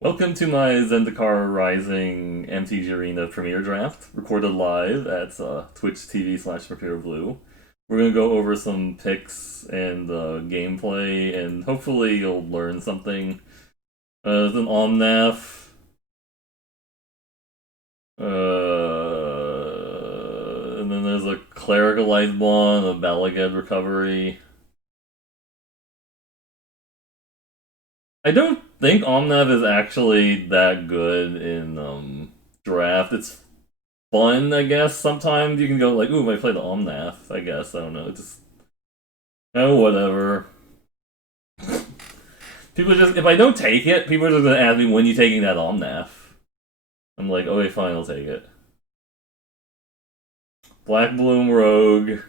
Welcome to my Zendikar Rising MTG Arena Premier Draft, recorded live at Twitch TV/Prepare Blue. We're gonna go over some picks and gameplay, and hopefully you'll learn something. There's an Omnath, and then there's a Cleric Lightbond, a Balagad Recovery. I don't think Omnath is actually that good in draft. It's fun, I guess. Sometimes you can go like, "Ooh, I play the Omnath." I guess I don't know. Just whatever. People just if I don't take it, people are just gonna ask me when you taking that Omnath. I'm like, okay, fine, I'll take it. Black Bloom Rogue,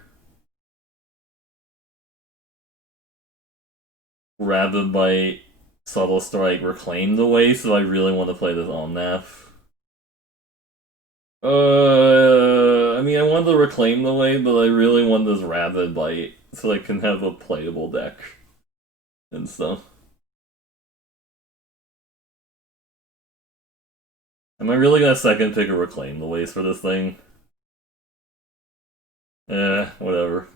Rabid Bite, Subtle Strike, Reclaim the Waste. So I really want to play this Omnath. I mean, I wanted to Reclaim the Way, but I really want this Rabid Bite so I can have a playable deck and stuff. Am I really gonna second pick a Reclaim the Waste for this thing? Whatever.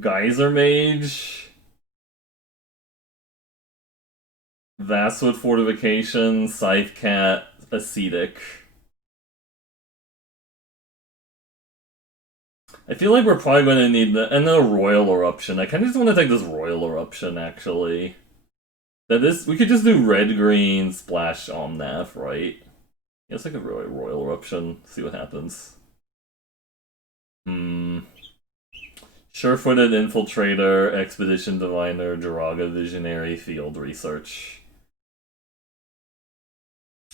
Geyser Mage, Vastwood Fortification, Scythe Cat, Ascetic. I feel like we're probably going to need the and then a Royal Eruption. I kind of just want to take this Royal Eruption actually. That is, we could just do red green splash Omnath, right? Yes, I could Royal Eruption. See what happens. Hmm. Sure-footed Infiltrator, Expedition Diviner, Jiraga Visionary, Field Research.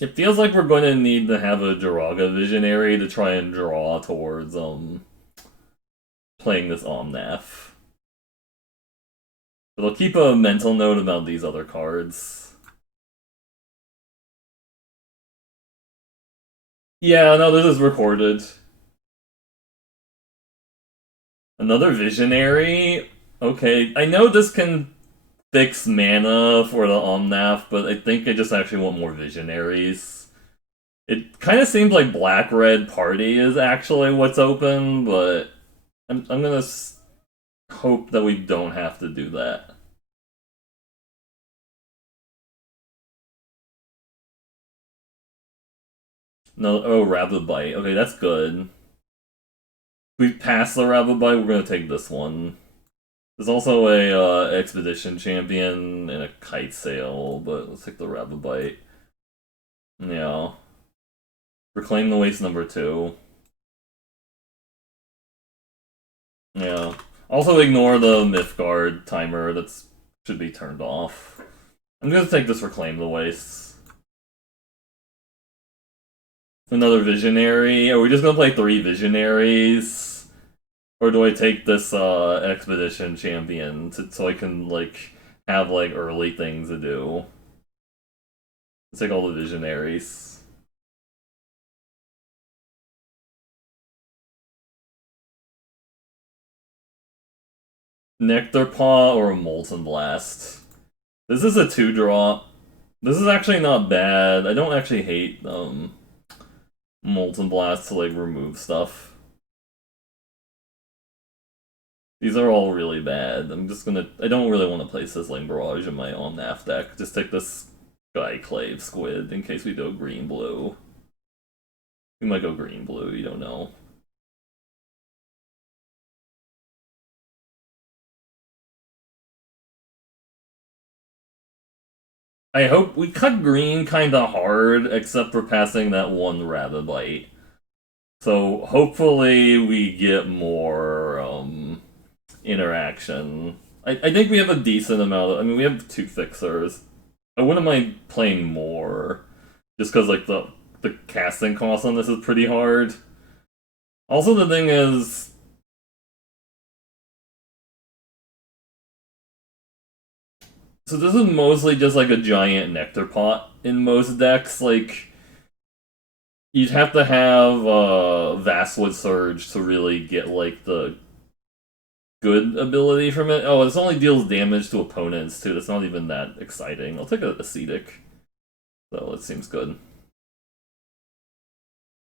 It feels like we're going to need to have a Jiraga Visionary to try and draw towards playing this Omnath. But I'll keep a mental note about these other cards. Yeah, no, this is recorded. Another Visionary? Okay, I know this can fix mana for the Omnath, but I think I just actually want more Visionaries. It kind of seems like Black-Red Party is actually what's open, but I'm gonna hope that we don't have to do that. No, oh, Rabid Bite. Okay, that's good. We pass the Rabid Bite, we're gonna take this one. There's also a Expedition Champion and a Kite Sail, but let's take the Rabid Bite. Yeah. Reclaim the Waste number 2. Yeah. Also ignore the Mythgard timer that should be turned off. I'm gonna take this Reclaim the Waste. Another Visionary. Are we just gonna play 3 Visionaries? Or do I take this Expedition Champion so I can, like, have, like, early things to do? Let's take all the Visionaries. Nectar Paw or a Molten Blast. This is a 2-drop. This is actually not bad. I don't actually hate Molten Blast to, like, remove stuff. These are all really bad. I'm just gonna... I don't really want to play Sizzling Barrage in my Omnath deck. Just take this Skyclave Squid in case we go green-blue. We might go green-blue, you don't know. I hope we cut green kinda hard, except for passing that one Rabid Bite. So hopefully we get more interaction. I think we have a decent amount of... I mean, we have 2 fixers. I wouldn't mind playing more, just because like the casting cost on this is pretty hard. Also, the thing is, so this is mostly just like a giant nectar pot in most decks. Like, you'd have to have Vastwood Surge to really get like the good ability from it. Oh, this only deals damage to opponents too. That's not even that exciting. I'll take a Ascetic. So it seems good.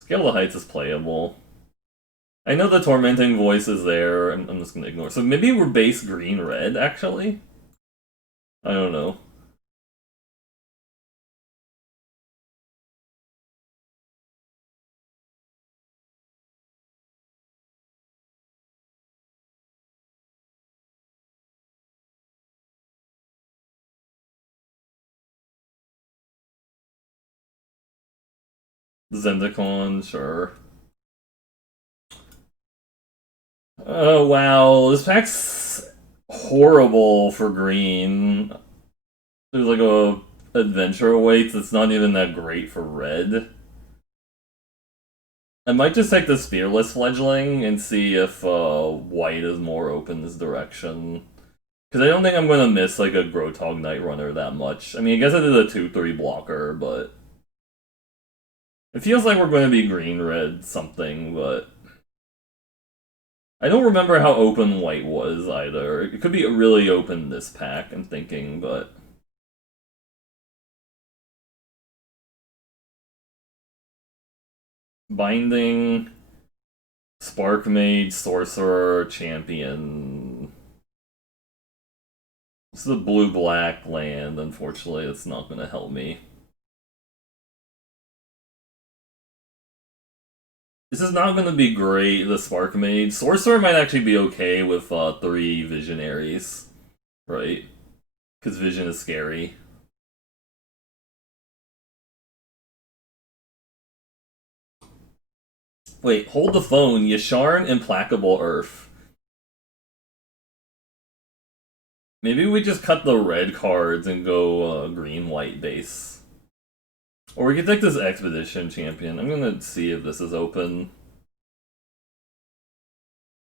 Scale of Heights is playable. I know the Tormenting Voice is there. I'm just gonna ignore. So maybe we're base green-red, actually? I don't know. Zendikar, sure. Oh, wow. This pack's horrible for green. There's like a adventure awaits that's not even that great for red. I might just take the Spearless Fledgling and see if white is more open this direction. Because I don't think I'm going to miss like a Grotog Night Runner that much. I mean, I guess I did a 2-3 blocker, but... It feels like we're going to be green-red something, but... I don't remember how open white was, either. It could be really open this pack, I'm thinking, but... Binding... Spark Mage, Sorcerer, Champion... This is a blue-black land, unfortunately, that's not going to help me. This is not going to be great, the Spark Mage. Sorcerer might actually be okay with 3 Visionaries, right? Because Vision is scary. Wait, hold the phone. Yasharn, Implacable Earth. Maybe we just cut the red cards and go green-white base. Or we could take this Expedition Champion. I'm gonna see if this is open.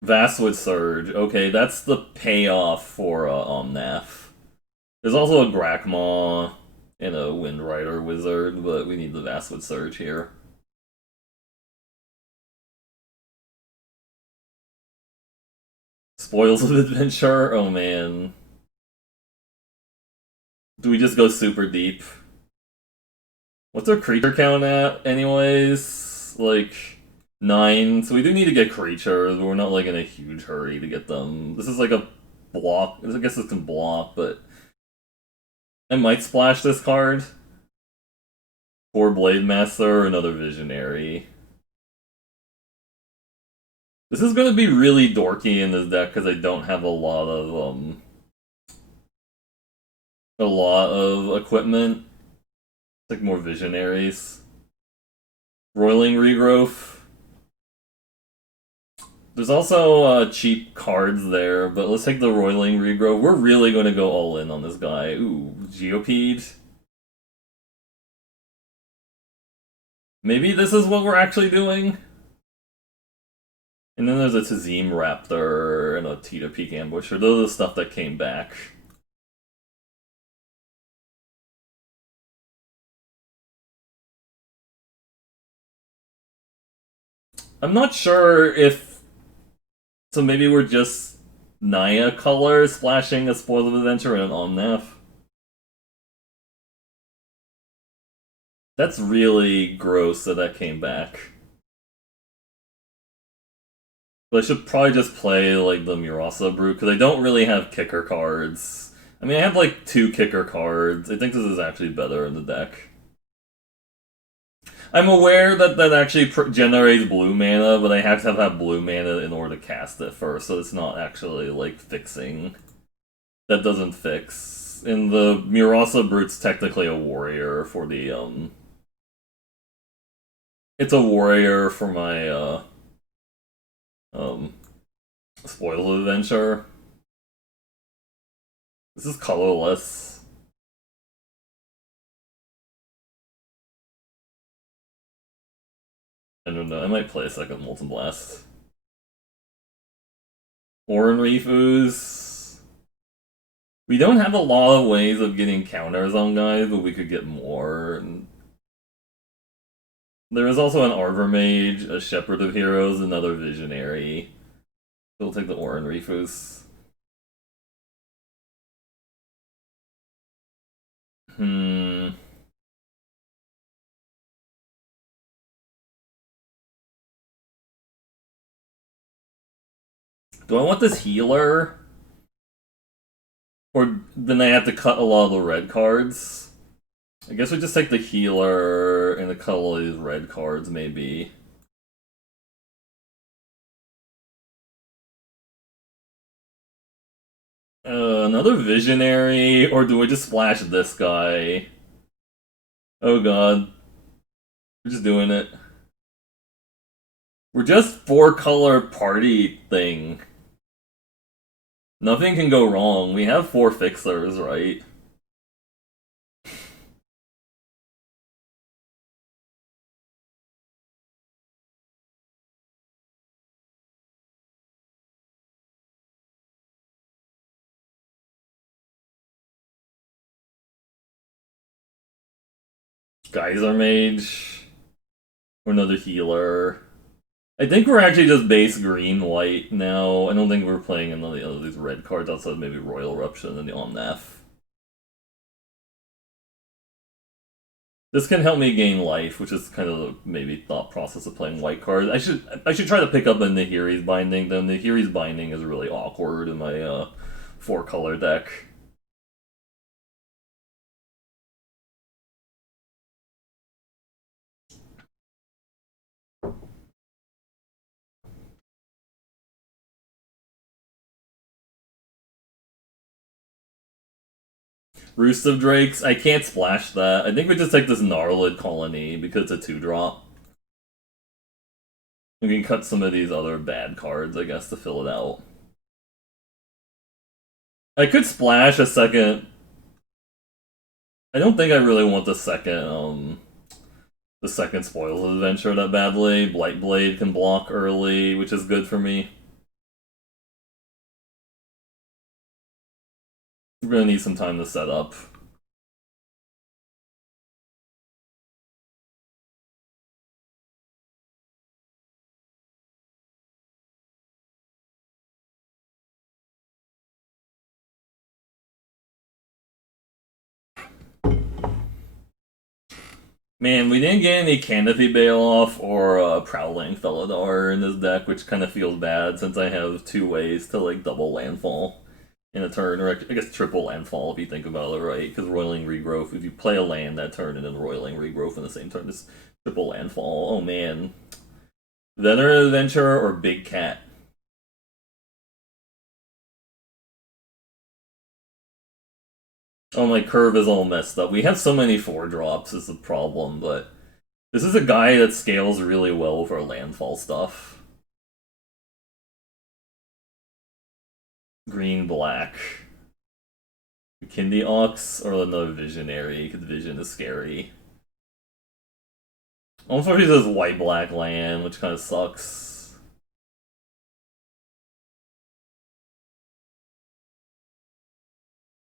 Vastwood Surge. Okay, that's the payoff for Omnath. There's also a Grakmaw and a Windrider Wizard, but we need the Vastwood Surge here. Spoils of Adventure? Oh man. Do we just go super deep? What's our creature count at, anyways? Like, 9. So we do need to get creatures, but we're not, like, in a huge hurry to get them. This is like a block. I guess this can block, but... I might splash this card. For Blade Master or another Visionary. This is gonna be really dorky in this deck, because I don't have a lot of equipment. Like more Visionaries. Roiling Regrowth. There's also cheap cards there, but let's take the Roiling Regrowth. We're really going to go all in on this guy. Ooh, Geopede. Maybe this is what we're actually doing? And then there's a Tazim Raptor and a Tita Peak Ambusher. Those are the stuff that came back. I'm not sure if... So maybe we're just Naya color splashing a Spoils of Adventure and an Omnath. That's really gross that came back. But I should probably just play, like, the Murasa Brute, because I don't really have kicker cards. I mean, I have, like, 2 kicker cards. I think this is actually better in the deck. I'm aware that that actually generates blue mana, but I have to have blue mana in order to cast it first, so it's not actually, like, fixing. That doesn't fix. And the Murasa Brute's technically a warrior for the, It's a warrior for my, Spoils of Adventure. This is colorless. I don't know, I might play a second Molten Blast. Oran Reef Ooze. We don't have a lot of ways of getting counters on guys, but we could get more. There is also an Arbor Mage, a Shepherd of Heroes, another Visionary. We'll take the Oran Reef Ooze. Hmm. Do I want this healer? Or then I have to cut a lot of the red cards? I guess we just take the healer and cut all these red cards, maybe. Another visionary, or do we just splash this guy? Oh god, we're just doing it. We're just four-color party thing. Nothing can go wrong. We have four fixers, right? Geyser Mage. Or another healer. I think we're actually just base green-white now. I don't think we're playing any of these red cards outside maybe Royal Eruption and the Omnath. This can help me gain life, which is kind of the maybe thought process of playing white cards. I should try to pick up a Nahiri's Binding. The Nahiri's Binding is really awkward in my four-color deck. Roost of Drakes, I can't splash that. I think we just take this Gnarlid Colony because it's a 2-drop. We can cut some of these other bad cards, I guess, to fill it out. I could splash a second. I don't think I really want the second Spoils Adventure that badly. Blightblade can block early, which is good for me. We're gonna need some time to set up. Man, we didn't get any Canopy Bailoff or Prowling Felidar in this deck, which kind of feels bad since I have two ways to like double landfall in a turn, or I guess triple landfall if you think about it, right? Because Roiling Regrowth, if you play a land that turn and then Roiling Regrowth in the same turn, it's triple landfall. Oh man. Veteran Adventurer or Big Cat? Oh, my curve is all messed up. We have so many 4-drops is the problem, but this is a guy that scales really well for landfall stuff. Green, black. Kindi Ox or another Visionary, because Vision is scary. Unfortunately, this white-black land, which kind of sucks.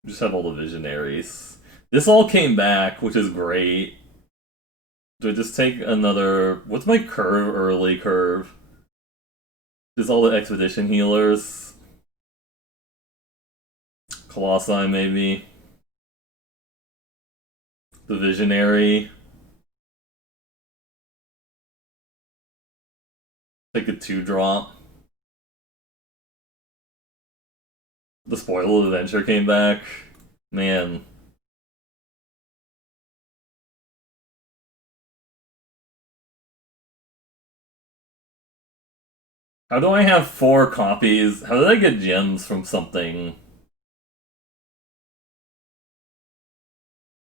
Just have all the Visionaries. This all came back, which is great. Do I just take another... What's my curve, early curve? Just all the Expedition Healers. Colossi, maybe. The Visionary. Take a 2-drop. The Spoiled Adventure came back. Man. How do I have 4 copies? How did I get gems from something?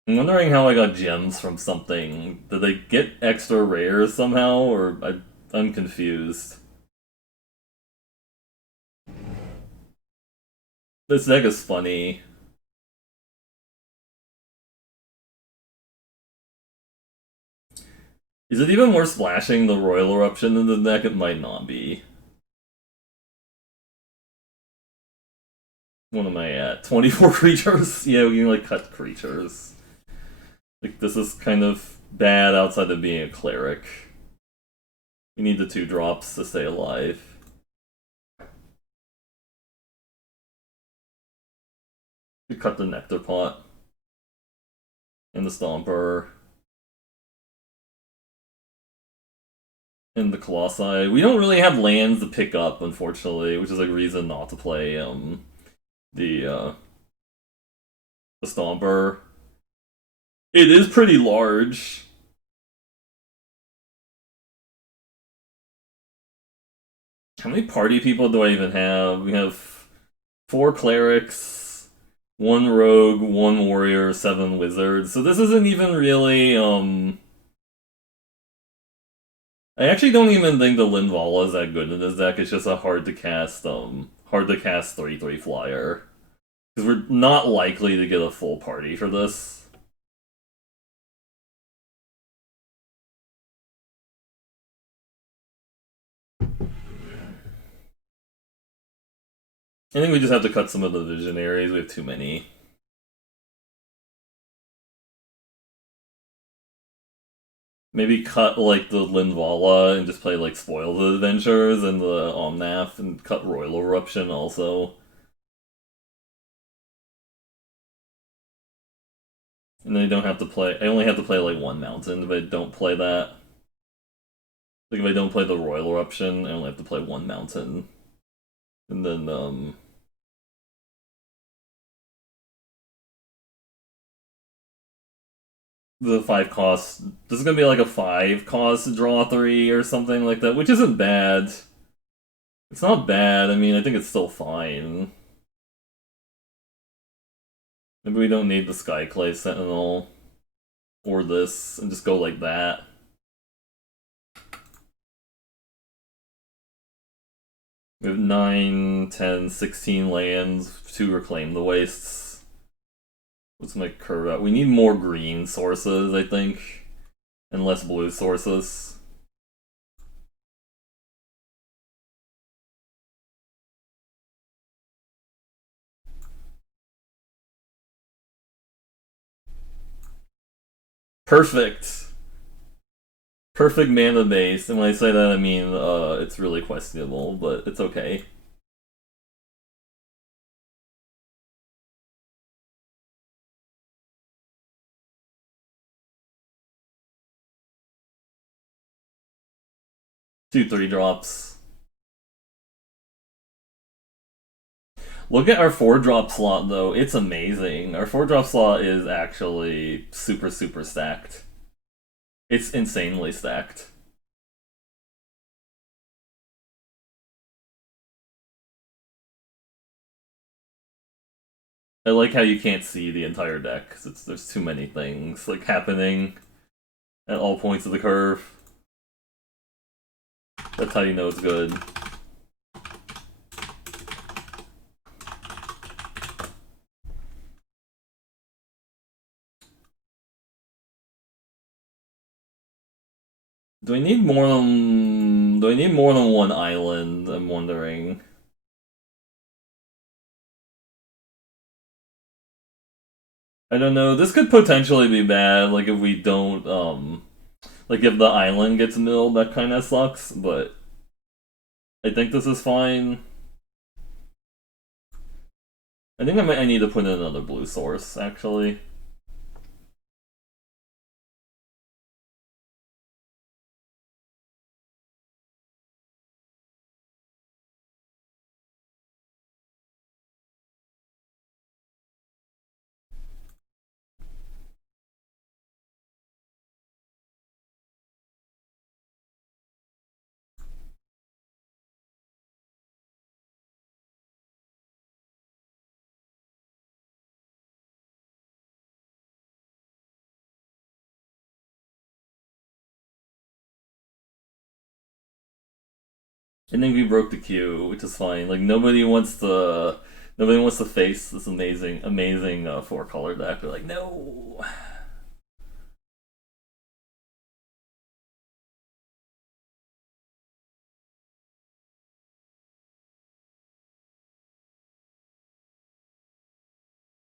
I'm wondering how I got gems from something. Did they get extra rares somehow, or I'm confused. This deck is funny. Is it even worth splashing the Royal Eruption in the deck? It might not be. What am I at? 24 creatures? Yeah, we can like cut creatures. Like, this is kind of bad outside of being a cleric. You need the 2-drops to stay alive. You cut the Nectar Pot. and the Stomper. And the Colossi. We don't really have lands to pick up, unfortunately, which is a reason not to play the uh the Stomper. It is pretty large. How many party people do I even have? We have 4 clerics, 1 rogue, 1 warrior, 7 wizards. So this isn't even really I actually don't even think the Linvala is that good in this deck. It's just a hard to cast 3/3 flyer. Because we're not likely to get a full party for this. I think we just have to cut some of the visionaries. We have too many. Maybe cut like the Linvala and just play like Spoil the Adventures and the Omnath and cut Royal Eruption also. And then I don't have to play. I only have to play like 1 mountain if I don't play that. Like if I don't play the Royal Eruption, I only have to play 1 mountain. And then the 5 cost. This is gonna be like a 5 cost to draw 3 or something like that, which isn't bad. It's not bad. I mean, I think it's still fine. Maybe we don't need the Skyclave Sentinel or this and just go like that. We have 9, 10, 16 lands to reclaim the wastes. What's my curve out? We need more green sources, I think, and less blue sources. Perfect. Perfect mana base, and when I say that, I mean it's really questionable, but it's okay. Two 3 drops. Look at our 4-drop slot though; it's amazing. Our 4-drop slot is actually super stacked. It's insanely stacked. I like how you can't see the entire deck because there's too many things like happening at all points of the curve. That's how you know it's good. Do I need more than 1 island? I'm wondering. I don't know. This could potentially be bad. Like if we don't, like if the island gets milled, that kind of sucks. But I think this is fine. I think I need to put in another blue source actually. I think we broke the queue, which is fine. Like nobody wants to face this amazing 4-color deck. They're like, no.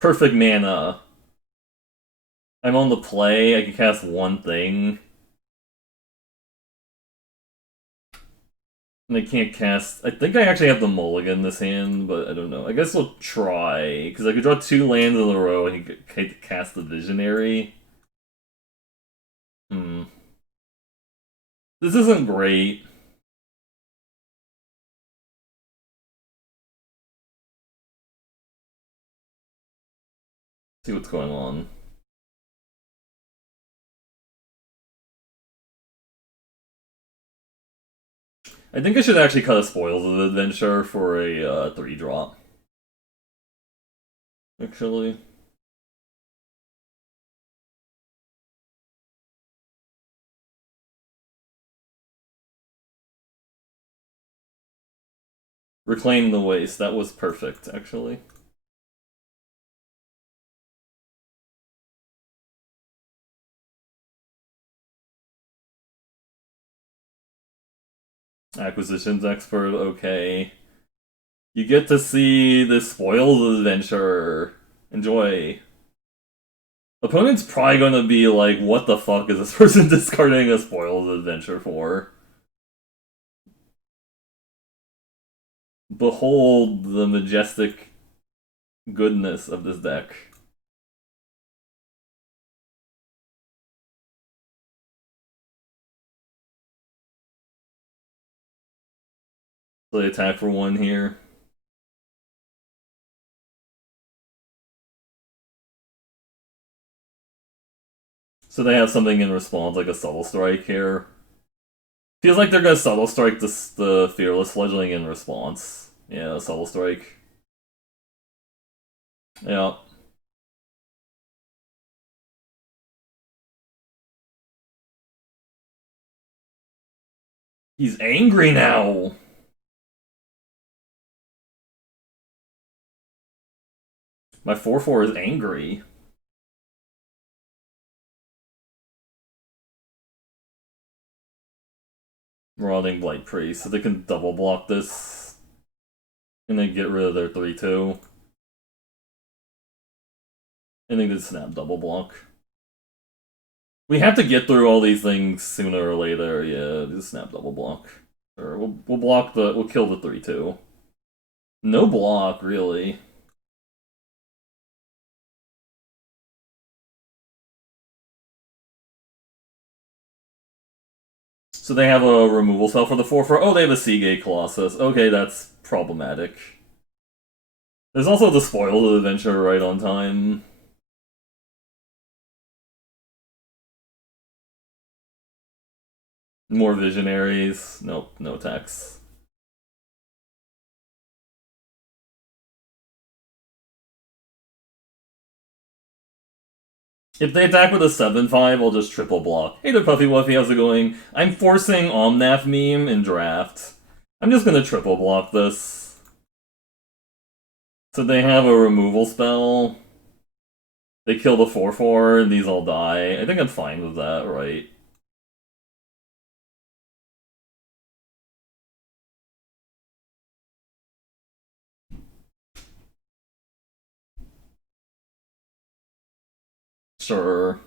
Perfect mana. I'm on the play. I can cast 1 thing. And I can't cast. I think I actually have the mulligan this hand, but I don't know. I guess we'll try because I could draw 2 lands in a row and he could cast the visionary. This isn't great. See what's going on. I think I should actually cut a Spoils of Adventure for a 3-drop. Actually. Reclaim the Waste. That was perfect, actually. Acquisitions expert, okay. You get to see the Spoils Adventure. Enjoy. Opponent's probably gonna be like, what the fuck is this person discarding a Spoils Adventure for? Behold the majestic goodness of this deck. So they attack for 1 here. So they have something in response, like a Subtle Strike here. Feels like they're gonna Subtle Strike the Fearless Fledgling in response. Yeah, Subtle Strike. Yeah. He's angry now! My 4/4 is angry. Marauding Blight Priest, so they can double block this. And then get rid of their 3/2. And then just snap double block. We have to get through all these things sooner or later. Yeah, just snap double block. Or we'll block we'll kill the 3/2. No block, really. So they have a removal spell for the 4/4. Oh, they have a Seagate Colossus. Okay, that's problematic. There's also the Spoiled Adventure right on time. More Visionaries. Nope, no attacks. If they attack with a 7/5, I'll just triple block. Hey there, Puffy Wuffy, how's it going? I'm forcing Omnath meme in draft. I'm just gonna triple block this. So they have a removal spell. They kill the 4/4, and these all die. I think I'm fine with that, right? Sure.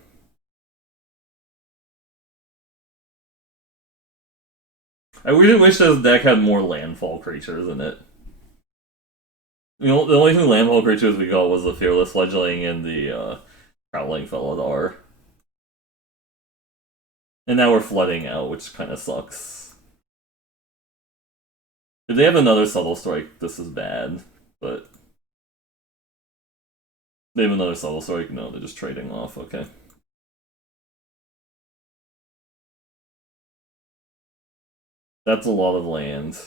I really wish this deck had more landfall creatures in it. You know, the only two landfall creatures we got was the Fearless Fledgling and the Prowling Felidar. And now we're flooding out, which kind of sucks. If they have another Subtle Strike, this is bad. But they have another Subtle Strike? No, they're just trading off, okay. That's a lot of land.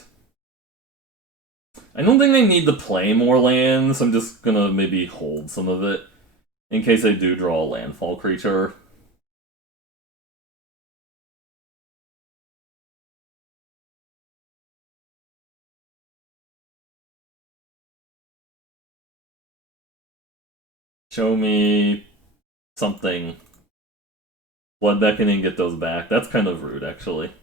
I don't think I need to play more lands, I'm just gonna maybe hold some of it. In case I do draw a landfall creature. Show me something. Blood Beckoning, get those back. That's kind of rude, actually.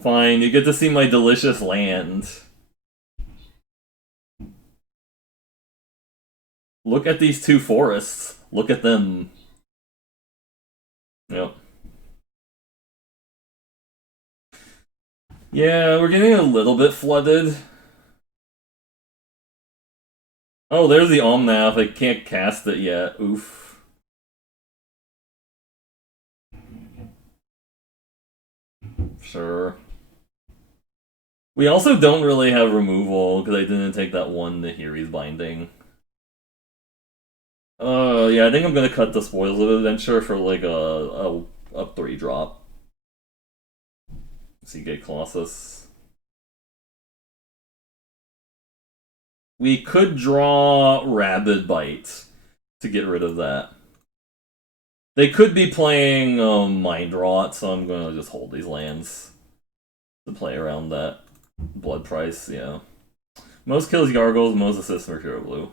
Fine, you get to see my delicious land. Look at these 2 forests. Look at them. Yep. Yeah, we're getting a little bit flooded. Oh, there's the Omnath. I can't cast it yet. Oof. Sure. We also don't really have removal, because I didn't take that one Nahiri's Binding. Yeah, I think I'm gonna cut the Spoils of Adventure for like a 3-drop. Seagate Colossus. We could draw Rabid Bite to get rid of that. They could be playing Mind Rot, so I'm gonna just hold these lands to play around that blood price, yeah. Most kills Gargoyles, most assists Mercurial Blue.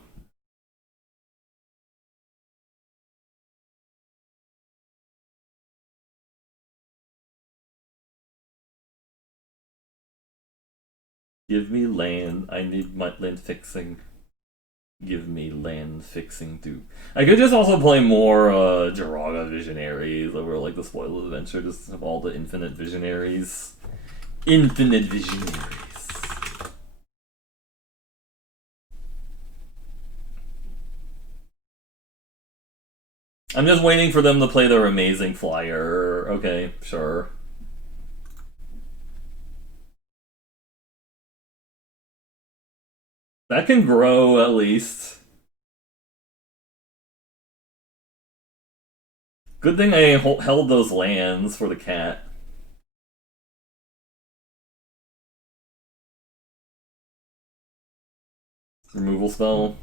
Give me land. I need my land fixing. Give me land fixing too. I could just also play more Jiraga Visionaries over like the Spoiled Adventure, just have all the infinite Visionaries. Infinite Visionaries. I'm just waiting for them to play their amazing flyer. Okay, sure. That can grow, at least. Good thing I held those lands for the cat. Removal spell.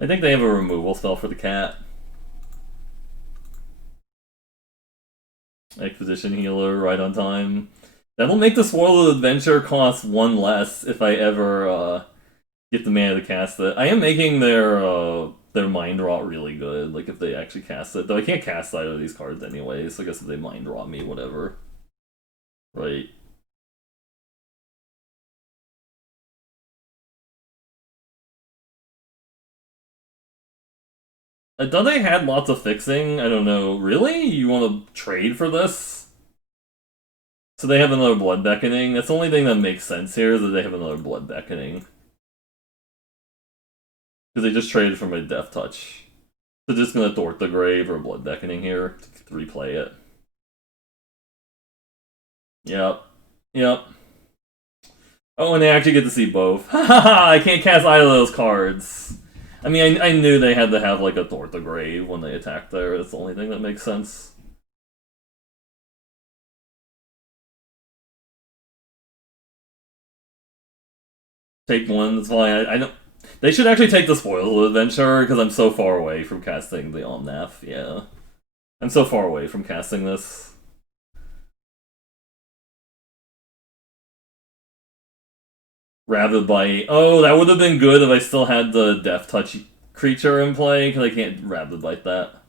I think they have a removal spell for the cat. Exposition Healer, right on time. That'll make the Spoiled Adventure cost 1 less if I ever get the mana to cast it. I am making their Mind Rot really good, like if they actually cast it. Though I can't cast either of these cards anyway, so I guess if they Mind Rot me, whatever. Right. I thought they had lots of fixing. I don't know. Really? You want to trade for this? So they have another Blood Beckoning? That's the only thing that makes sense here, is that they have another Blood Beckoning. Because they just traded for my Death Touch. So just gonna Thwart the Grave or Blood Beckoning here to replay it. Yep. Yep. Oh, and they actually get to see both. Haha, I can't cast either of those cards. I mean, I knew they had to have like a Thwart the Grave when they attacked there. That's the only thing that makes sense. Take one, that's fine. I know. They should actually take the Spoiled Adventure, because I'm so far away from casting the Omnath, yeah. I'm so far away from casting this. Rabid Bite. Oh, that would have been good if I still had the Death Touch creature in play, because I can't Rabid Bite that.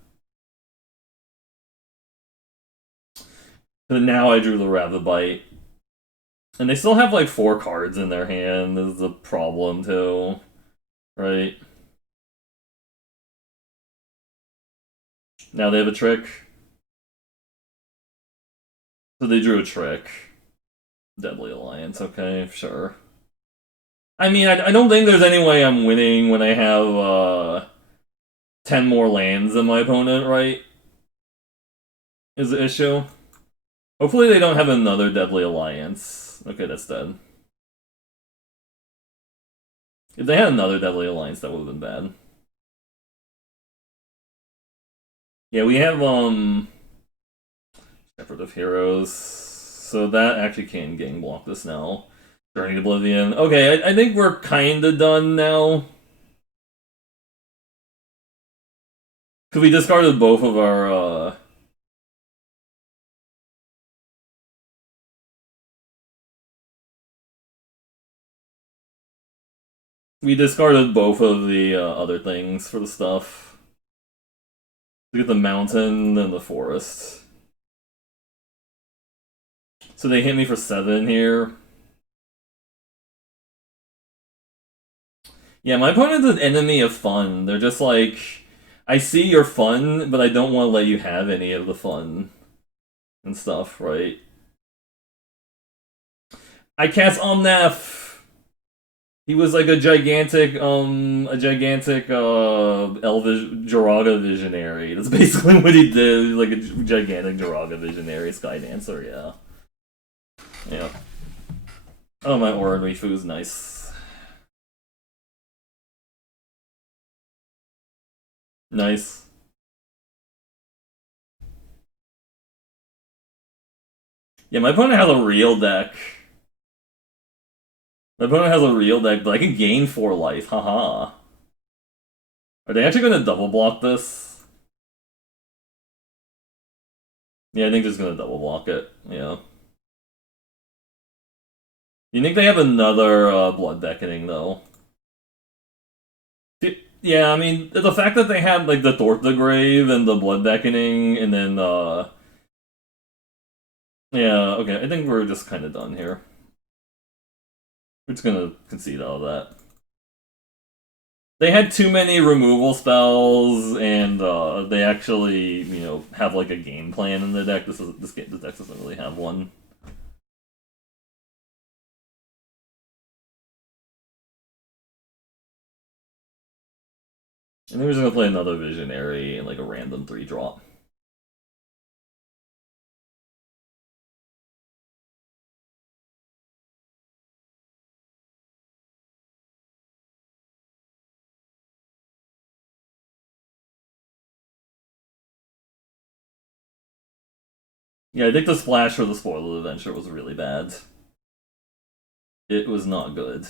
But now I drew the Rabid Bite. And they still have like 4 cards in their hand, this is a problem too. Right? Now they have a trick. So they drew a trick. Deadly Alliance, okay, sure. I mean, I don't think there's any way I'm winning when I have 10 more lands than my opponent, right? Is the issue. Hopefully they don't have another Deadly Alliance. Okay, that's dead. If they had another Deadly Alliance, that would have been bad. Yeah, we have, Shepherd of Heroes. So that actually can gang block this now. Journey to Oblivion. Okay, I think we're kinda done now. Because we discarded both of our, we discarded both of the other things for the stuff. We get the mountain and the forest. So they hit me for 7 here. Yeah, my opponent's an enemy of fun. They're just like, I see your fun, but I don't want to let you have any of the fun and stuff, right? I cast Omnath! He was like a gigantic Elvish Jiraga visionary. That's basically what he did. Like a gigantic Jiraga visionary, Sky Dancer. Yeah, yeah. Oh, my Orin Rifu is nice. Nice. Yeah, my opponent has a real deck. My opponent has a real deck, but I can gain 4 life. Haha. Are they actually going to double block this? Yeah, I think they're just going to double block it. Yeah. You think they have another Blood Beckoning, though? Yeah, I mean, the fact that they had, like, the Thorp the Grave and the Blood Beckoning, and then, yeah, okay, I think we're just kind of done here. We're just gonna concede all that. They had too many removal spells, and they actually, have like a game plan in the deck. This deck doesn't really have one. And then we're just gonna play another Visionary and like a random 3-drop. Yeah, I think the splash for the Spoiled Adventure was really bad. It was not good.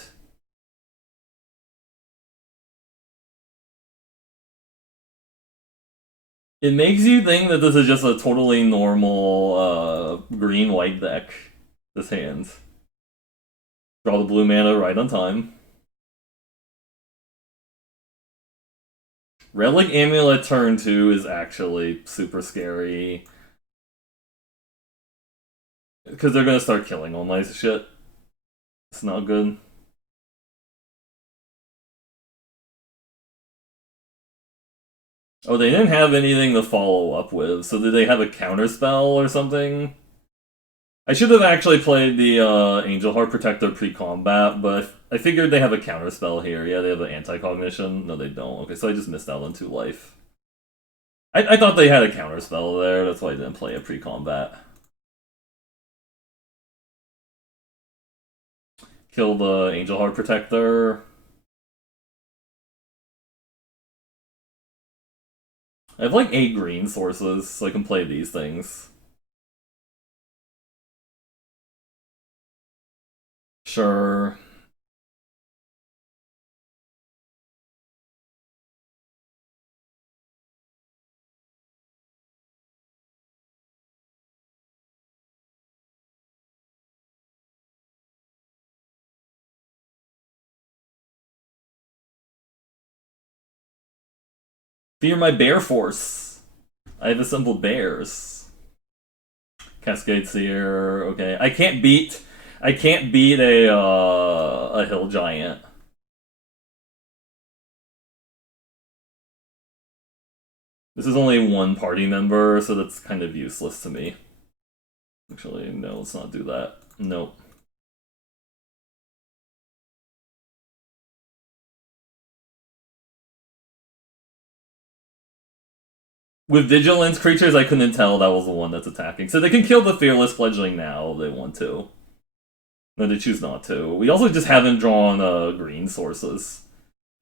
It makes you think that this is just a totally normal green-white deck. This hand. Draw the blue mana right on time. Relic Amulet turn 2 is actually super scary. Because they're gonna start killing all my shit. It's not good. Oh, they didn't have anything to follow up with, so did they have a counterspell or something? I should have actually played the Angel Heart Protector pre-combat, but I figured they have a counterspell here. Yeah, they have an anti-cognition. No, they don't. Okay, so I just missed out on 2 life. I thought they had a counterspell there, that's why I didn't play it pre-combat. Kill the Angel Heart Protector. I have like 8 green sources, so I can play these things. Sure. Fear my bear force. I have assembled bears. Cascade Seer. Okay, I can't beat. A hill giant. This is only one party member, so that's kind of useless to me. Actually, no, let's not do that. Nope. With Vigilance creatures, I couldn't tell that was the one that's attacking. So they can kill the Fearless Fledgling now if they want to. No, they choose not to. We also just haven't drawn green sources,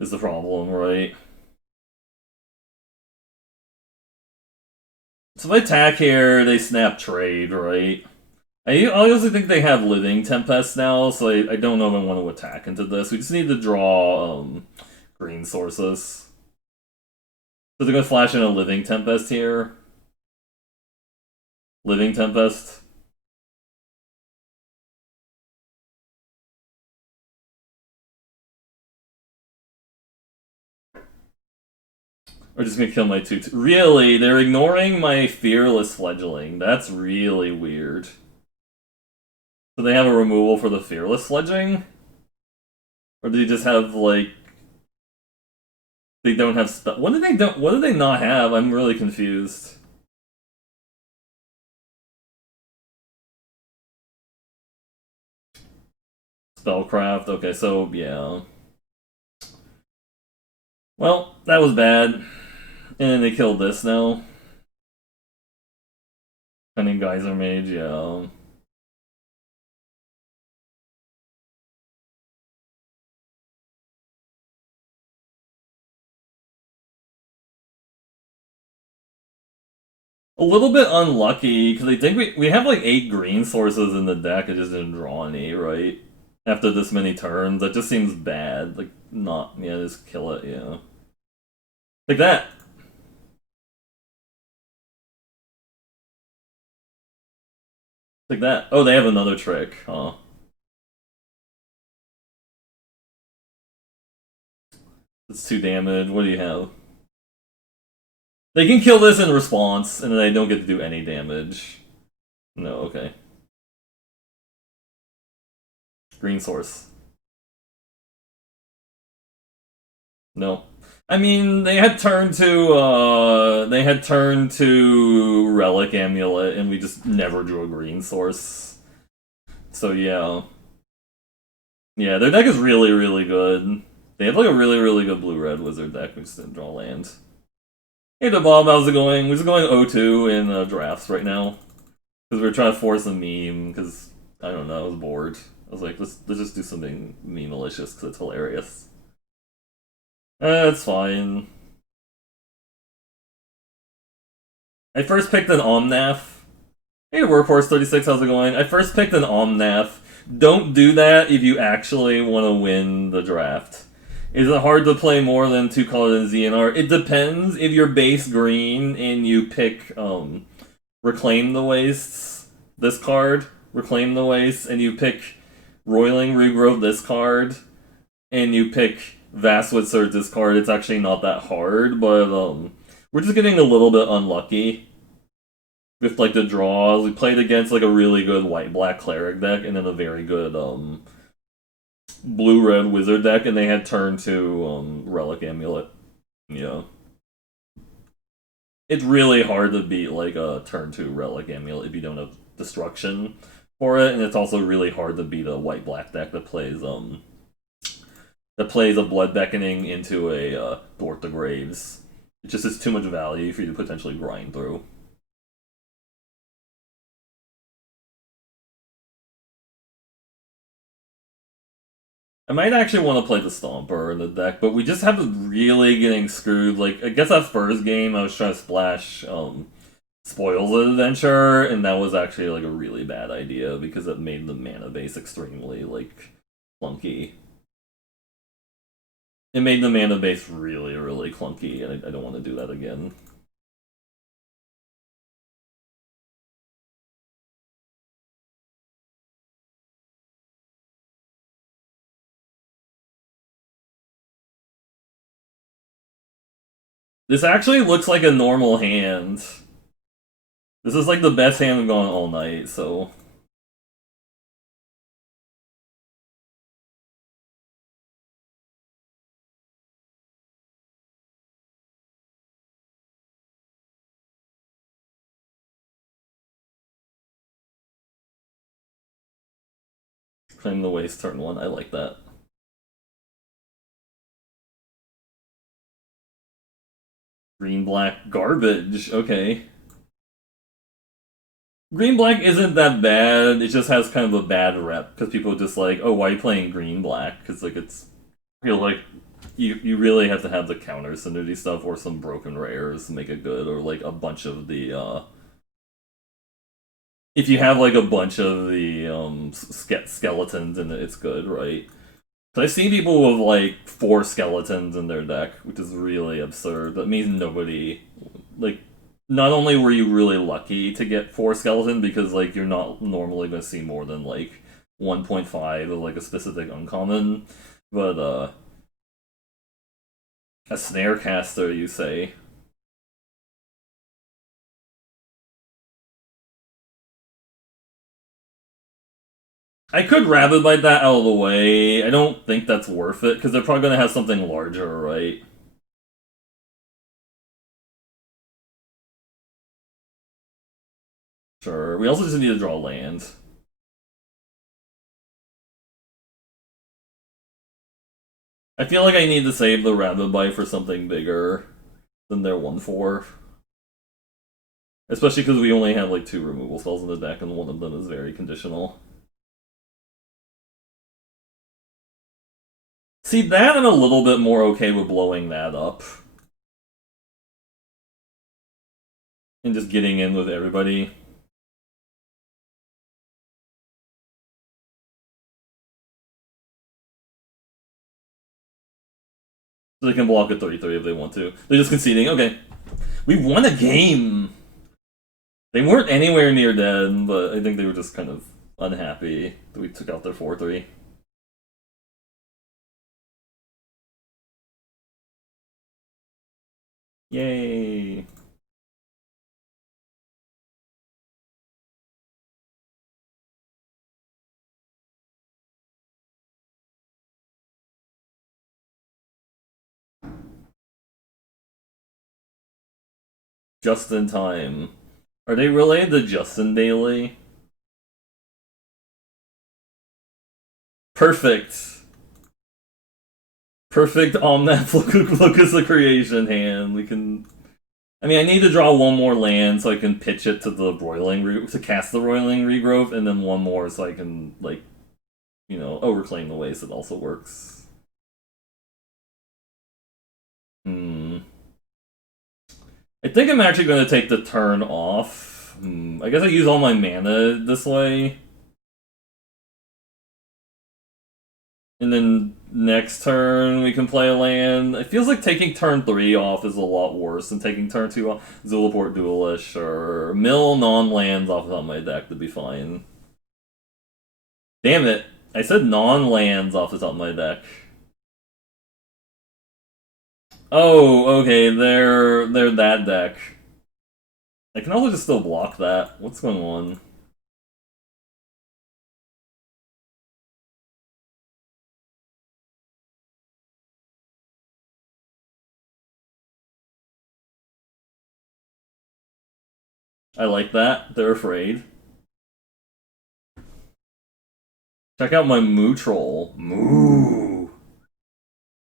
is the problem, right? So if I attack here, they snap trade, right? I also think they have Living Tempest now, so I don't know if I want to attack into this. We just need to draw green sources. So they're going to flash in a Living Tempest here. Living Tempest. Or just gonna kill my 2-2. Really? They're ignoring my Fearless Fledgling. That's really weird. So they have a removal for the Fearless Fledgling? Or do they just have, like... They don't have what do they not have? I'm really confused. Spellcraft, okay, so yeah. Well, that was bad. And then they killed this now. Cunning Geyser Mage, yeah. A little bit unlucky, because I think we have like 8 green sources in the deck, I just didn't draw any, right? After this many turns, that just seems bad. Like, not, yeah, just kill it, yeah. Like that! Like that. Oh, they have another trick, huh? It's 2 damage, what do you have? They can kill this in response, and then they don't get to do any damage. No, okay. Green source. No. I mean, they had turned to Relic Amulet, and we just never drew a green source. So yeah. Yeah, their deck is really, really good. They have like a really, really good blue-red wizard deck, we just didn't draw land. Hey there, Bob, how's it going? We're just going 0-2 in drafts right now. Because we are trying to force a meme, because, I don't know, I was bored. I was like, let's just do something meme-malicious, because it's hilarious. It's fine. I first picked an Omnath. Hey, Workhorse 36, how's it going? I first picked an Omnath. Don't do that if you actually want to win the draft. Is it hard to play more than 2 colors in ZNR? It depends. If you're base green and you pick Reclaim the Wastes, this card, Reclaim the Wastes, and you pick Roiling Regrowth, this card, and you pick Vast Wizard, this card, it's actually not that hard, but we're just getting a little bit unlucky with like the draws. We played against like a really good white-black cleric deck and then a very good blue-red wizard deck, and they had turned to Relic Amulet. Yeah. It's really hard to beat like a turn 2 Relic Amulet if you don't have destruction for it, and it's also really hard to beat a white-black deck that plays a Blood Beckoning into a Thwart the Graves. It just is too much value for you to potentially grind through. I might actually want to play the Stomper in the deck, but we just have really getting screwed. Like, I guess that first game I was trying to splash Spoils Adventure, and that was actually like a really bad idea because it made the mana base extremely like clunky. It made the mana base really, really clunky, and I don't want to do that again. This actually looks like a normal hand. This is like the best hand I've gone all night, so. Claim the Waste turn 1, I like that. Green black garbage, okay. Green black isn't that bad, it just has kind of a bad rep, because people are just like, oh, why are you playing green black? Because, like, it's. I feel like you really have to have the counter synergy stuff or some broken rares to make it good, or like a bunch of the if you have like a bunch of the skeletons in it, it's good, right? So I've seen people with like 4 skeletons in their deck, which is really absurd. That means nobody like. Not only were you really lucky to get 4 skeleton because like you're not normally going to see more than like 1.5 of like a specific uncommon, but a snare caster, you say? I could rabbit bite that out of the way. I don't think that's worth it because they're probably going to have something larger, right? Sure. We also just need to draw land. I feel like I need to save the Rabbit Bite for something bigger than their 1/4. Especially because we only have like 2 removal spells in the deck, and one of them is very conditional. See, that I'm a little bit more okay with blowing that up. And just getting in with everybody. So they can block at 33 if they want to. They're just conceding. Okay. We won a game! They weren't anywhere near dead, but I think they were just kind of unhappy that we took out their 4-3. Yay! Just in time. Are they related to Justin Daly? Perfect. Perfect Omnath look as the creation hand. We can. I mean, I need to draw one more land so I can pitch it to the to cast the Roiling Regrowth, and then one more so I can, like, Reclaim the Waste. It also works. I think I'm actually going to take the turn off. I guess I use all my mana this way. And then next turn we can play a land. It feels like taking turn 3 off is a lot worse than taking turn 2 off. Zulaport Duelish or mill non-lands off of my deck to be fine. Damn it. I said non-lands off the top of my deck. Oh, okay, they're that deck. I can also just still block that. What's going on? I like that. They're afraid. Check out my Moo Troll. Moo!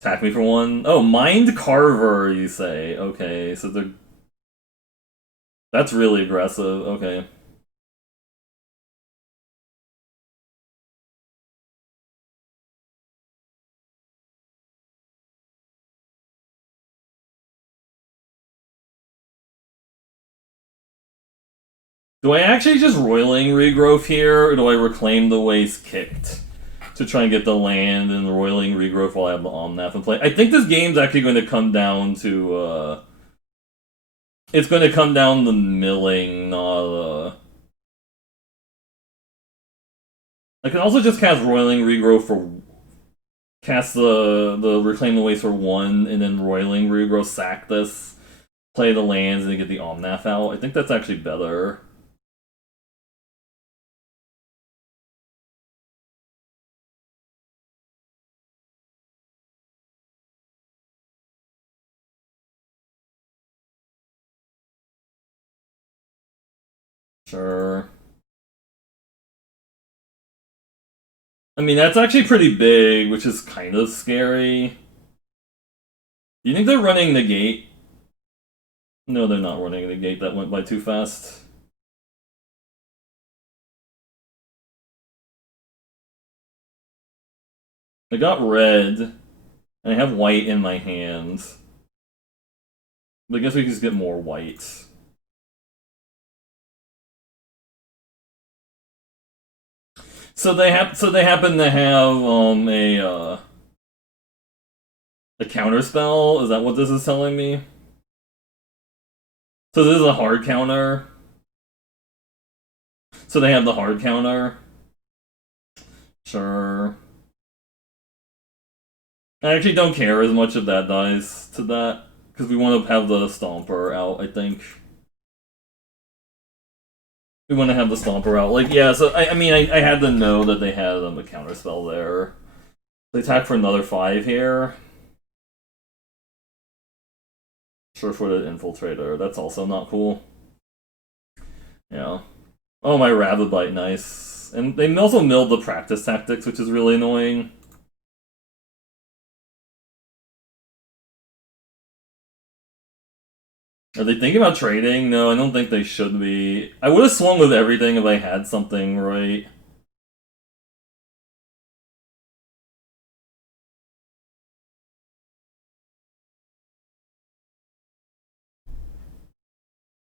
Attack me for 1. Oh, Mind Carver, you say. Okay, so they're... That's really aggressive. Okay. Do I actually just Roiling Regrowth here, or do I Reclaim the Waste Kicked to try and get the land and the Roiling Regrowth while I have the Omnath in play? I think this game's actually going to come down to, it's going to come down to milling, not, I can also just cast Roiling Regrowth for... Cast the Reclaim the Waste for 1, and then Roiling Regrowth, sack this, play the lands, and then get the Omnath out. I think that's actually better. Sure. I mean, that's actually pretty big, which is kind of scary. Do you think they're running the gate? No, they're not running the gate. That went by too fast. I got red, and I have white in my hand. But I guess we can just get more white. So they happen to have a counter spell. Is that what this is telling me? So this is a hard counter. So they have the hard counter. Sure. I actually don't care as much if that dies to that, because we want to have the Stomper out, I think. We want to have the Stomper out. Like, yeah, so, I mean, I had to know that they had a counterspell there. They attack for another 5 here. Sure-footed Infiltrator. That's also not cool. Yeah. Oh, my Rabbit Bite, nice. And they also milled the Practice Tactics, which is really annoying. Are they thinking about trading? No, I don't think they should be. I would have swung with everything if I had something right.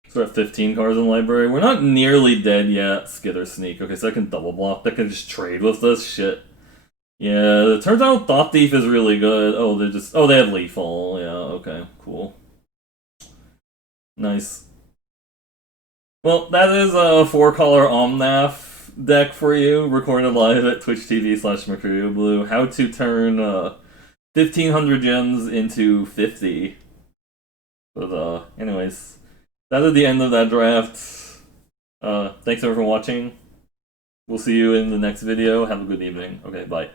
So we're at 15 cards in the library. We're not nearly dead yet. Skid or Sneak. Okay, so I can double block. That can just trade with this shit. Yeah, it turns out Thought Thief is really good. Oh, they're just... Oh, they have Lethal. Yeah, okay, cool. Nice. Well, that is a 4-color Omnath deck for you, recorded live at Twitch TV/Mercurio Blue. How to turn 1,500 gems into 50. But, anyways, that is the end of that draft. Thanks everyone for watching. We'll see you in the next video. Have a good evening. Okay, bye.